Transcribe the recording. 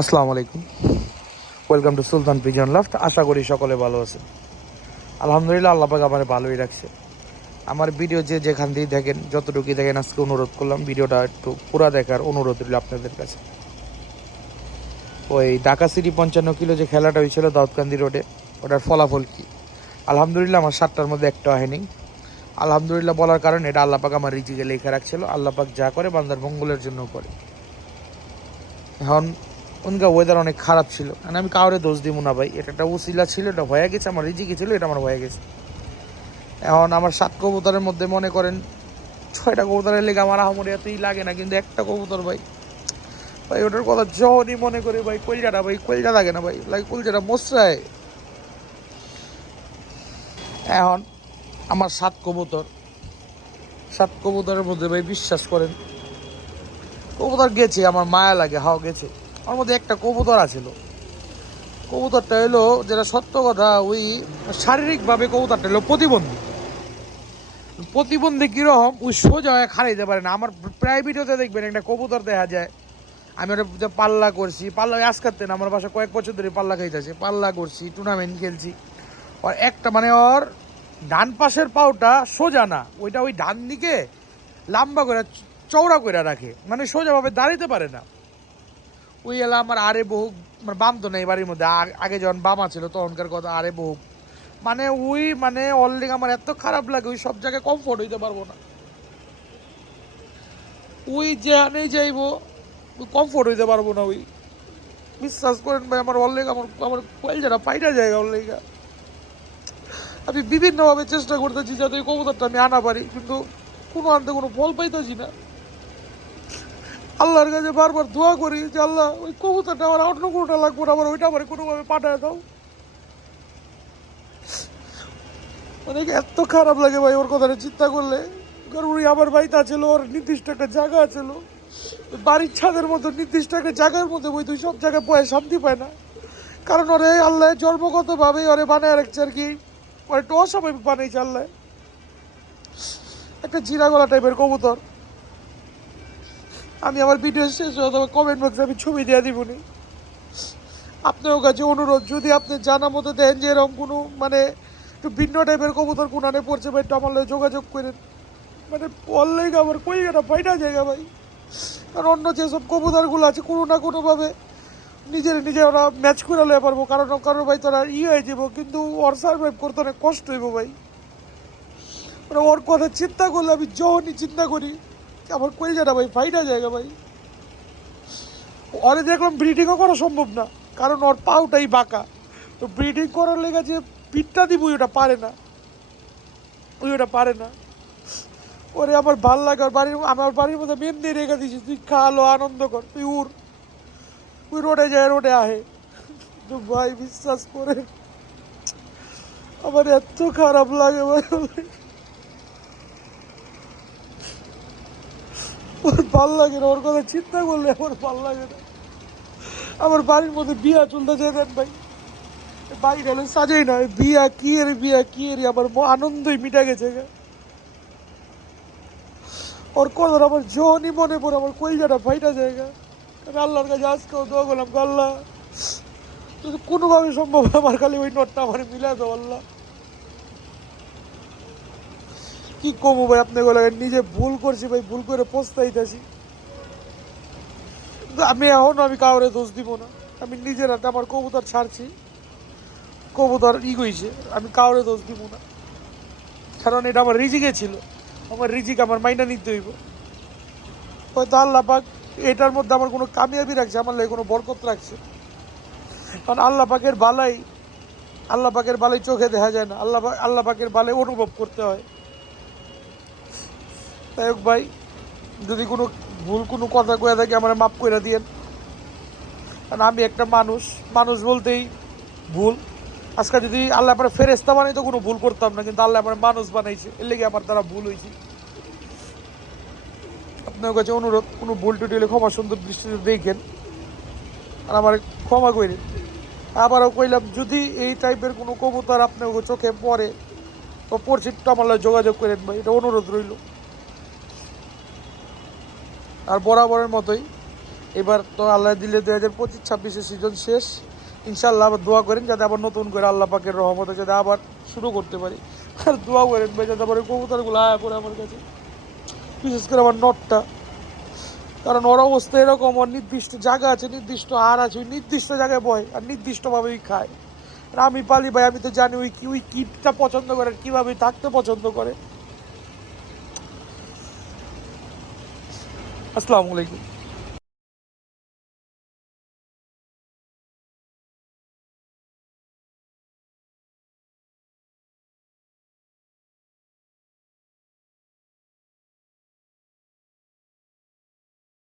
আসসালামু আলাইকুম। Welcome to Sultan pigeon loft আশা করি সকলে ভালো আছে আলহামদুলিল্লাহ আল্লাহ পাক আমার ভালোই রাখছে। আমার ভিডিও যে যেখান দিয়ে দেখেন, যতটুকুই দেখেন, আজকে অনুরোধ করলাম ভিডিওটা একটু পুরা দেখার অনুরোধ রইল আপনাদের কাছে। ওই ঢাকা সিটি পঞ্চান্ন কিলো যে খেলাটা হয়েছিল দাউদকান্দি রোডে, ওটার ফলাফল কী? আলহামদুলিল্লাহ আমার সাতটার মধ্যে একটা হয়নি। আলহামদুলিল্লাহ বলার কারণে এটা আল্লাপাক আমার রিজিকে লেখা রাখছিল। আল্লাহ পাক যা করে বান্দার মঙ্গলের জন্য করে। এখন ওনকা ওয়েদার অনেক খারাপ ছিল। মানে আমি কাউরে দোষ দিব না ভাই। এটা একটা উসিলা ছিল, এটা হয়ে গেছে, আমার রিজিকে ছিল, এটা আমার হয়ে গেছে। এখন আমার সাত কবুতরের মধ্যে মনে করেন ছয়টা কবুতরের লেগে আমার আহামরি এতই লাগে না, কিন্তু একটা কবুতর ভাই। ভাই, ওটার কথা যখনই মনে করি ভাই, কলজাটা ভাই, কলজা লাগে না ভাই। লাইক কলজাটা মশরায় এখন আমার সাত কবুতর। সাত কবুতরের মধ্যে ভাই বিশ্বাস করেন। কবুতর গেছে, আমার মায়া লাগে, হাও গেছে। আমার মধ্যে একটা কবুতর আছিল। কবুতরটা হলো যেটা সত্য কথা, ওই শারীরিকভাবে কবুতরটা হলো প্রতিবন্ধী। প্রতিবন্ধী কীরকম, ওই সোজা হয়ে খারাইতে পারে না। আমার প্রায় ভিডিওতে দেখবেন একটা কবুতর দেখা যায়। আমি ওটা যে পাল্লা করছি, পাল্লা আজকাতে না আমার বাসা কয়েক বছর ধরে পাল্লা খাইতেছে। পাল্লা করছি টুর্নামেন্ট খেলছি। আর একটা মানে ওর ডান পাশের পাওটা সোজা না, ওইটা ওই ডান দিকে লম্বা করে চওড়া করে রাখে। মানে সোজাভাবে দাঁড়াইতে পারে না। ওই এলা আমার আরে বহু মানে বাম তো নেই বাড়ির মধ্যে। আগে যখন বামা ছিল তখনকার কথা আরে বহু। মানে ওই মানে অলরেডি আমার এত খারাপ লাগে, ওই সব জায়গায় কমফোর্ট হইতে পারব না। ওই যেখানে যাইবো কমফোর্ট হইতে পারব না ওই। বিশ্বাস করেন ভাই, আমার অলরেডি আমার আমার কয়েলজাটা পাইটা জায়গা অলরেডি আমি বিভিন্নভাবে চেষ্টা করতেছি যাতে ওই কবুতরটা আমি আনা পারি, কিন্তু কোনো আনতে কোনো ফল পাইতেছি না। আল্লাহর কাছে বারবার দোয়া করি যে আল্লাহ, ওই কবুতরটা আমার অন্য কোনোটা লাগবে না, আমার ওইটা আমার কোনোভাবে পাঠায় দাও। অনেক এত খারাপ লাগে ভাই ওর কথাটা চিন্তা করলে। কারণ আমার বাড়িতে ছিল ওর নির্দিষ্ট একটা জায়গা ছিল বাড়ির ছাদের মতো নির্দিষ্ট একটা জায়গার মধ্যে ওই দুই সব জায়গায় পয়ে শান্তি পায় না। কারণ ওরে আল্লাহ জন্মগতভাবেই ওরে বানায় রাখছে আর কি। ওর একটু অস্বাভাবিক বানাইছে আল্লাহ। একটা জিরা গলা টাইপের কবুতর। আমি আমার ভিডিও শেষ তবে কমেন্ট বক্সে আমি ছবি দিয়ে দিবনি। আপনার কাছে অনুরোধ, যদি আপনি জানা মতো দেন যে এরকম কোনো মানে একটু ভিন্ন টাইপের কবুতর কোনানে পড়ছে ভাই, একটু আমার যোগাযোগ করেন। মানে বললেই আমার, কই এটা বাইটা জায়গা ভাই। কারণ অন্য যেসব কবুতরগুলো আছে, কোনো না কোনোভাবে নিজের নিজে ওরা ম্যাচ করে লয়ে পারব। কারণ কারণ ভাই, তোরা ই হয়ে যাব কিন্তু ওর সার্ভাইভ করতে অনেক কষ্ট হইব ভাই। মানে ওর কথা চিন্তা করলে আমি যখনই চিন্তা করি আমার কলজাটা ভাই? ফাইটা জায়গা ভাই। ওরে দেখলাম ব্রিডিংও করা সম্ভব না, কারণ ওর পাউটাই বাঁকা। তো ব্রিডিং করার লেগে যে পিঠটা দিব ওটা পারে না। ওই ওটা পারে না। ওরে আমার ভালো লাগে, ওর বাড়ির আমার বাড়ির মধ্যে মেম দিয়ে রেখে দিয়েছিস তুই খালো আনন্দ কর। তুই উর তুই রোডে যায় রোডে আহে তো ভাই, বিশ্বাস করে আমার এত খারাপ লাগে ভাই। ওর ভালো লাগে না, ওর কথা চিন্তা করলে আমার ভালো লাগে না। আমার বাড়ির মধ্যে বিয়া চলতে দেন ভাই। বাইরে হলে সাজাই না বিয়া কি এর বিয়া, কি এর আমার আনন্দই মিটা গেছে। ওর কথা আমার জনই মনে পড়ে, আমার কইজাটা ফাইটা জায়গা আমি আল্লাহর কাছে আজকেও দোয়া করলাম আল্লাহ কোনোভাবে সম্ভব আমার খালি ওই নোটটা আমার মিলা দাও, আল্লাহ। কি কমু ভাই? আপনি বলে নিজে ভুল করছি ভাই, ভুল করে পস্তাইতেছি। আমি এখন আমি কাউরে দোষ দিব না। আমি নিজের হাতে আমার কবুতর ছাড়ছি। কবুতর ই গইছে আমি কাউরে দোষ দিব না। কারণ এটা আমার রিজিকে ছিল। আমার রিজিক আমার মাইনা নিতে হইব। হয়তো আল্লাহ পাক এটার মধ্যে আমার কোনো কামিয়াবি রাখছে, আমার লাগে কোনো বরকত রাখছে। কারণ আল্লাহ পাকের বালাই, আল্লাহ পাকের বালাই চোখে দেখা যায় না। আল্লাহ আল্লাহ পাকের বালাই অনুভব করতে হয়। তাই হোক ভাই, যদি কোনো ভুল কোনো কথা কয়ে থাকি আমার মাফ করে দিয়েন। কারণ আমি একটা মানুষ মানুষ বলতেই ভুল। আজকে যদি আল্লাহ আমার ফেরেস্তা বানাই তো কোনো ভুল করতাম না, কিন্তু আল্লাহ আমার মানুষ বানাইছে, এর লেগে আমার দ্বারা ভুল হয়েছে আপনার কাছে অনুরোধ, কোনো ভুল টুটি হলে ক্ষমা সুন্দর দৃষ্টিতে দেখেন, আর আমার ক্ষমা করে আবারও কইলাম, যদি এই টাইপের কোনো কবুতর আপনার চোখে পড়ে, তো একটু আমার যোগাযোগ করেন ভাই, এটা অনুরোধ রইল। আর বরাবরের মতোই। এবার তো আল্লাহ দিলে দুই হাজার পঁচিশ, ছাব্বিশের সিজন শেষ। ইনশাল্লাহ আবার দোয়া করেন যাতে আবার নতুন করে আল্লাহ পাকের রহমতে যাতে আবার শুরু করতে পারি। আর দোয়া করেন ভাই যাতে আবার ওই কবুতরগুলো আয়া পড়ে আমার কাছে। বিশেষ করে আমার নটটা। কারণ ওর অবস্থা এরকম, ওর নির্দিষ্ট জায়গা আছে, নির্দিষ্ট আর আছে, ওই নির্দিষ্ট জায়গায় বয় আর নির্দিষ্টভাবেই খায়। আর আমি পালি ভাই, আমি তো জানি ওই কি, ওই কিটটা পছন্দ করে আর কীভাবে থাকতে পছন্দ করে। আসসালামু আলাইকুম।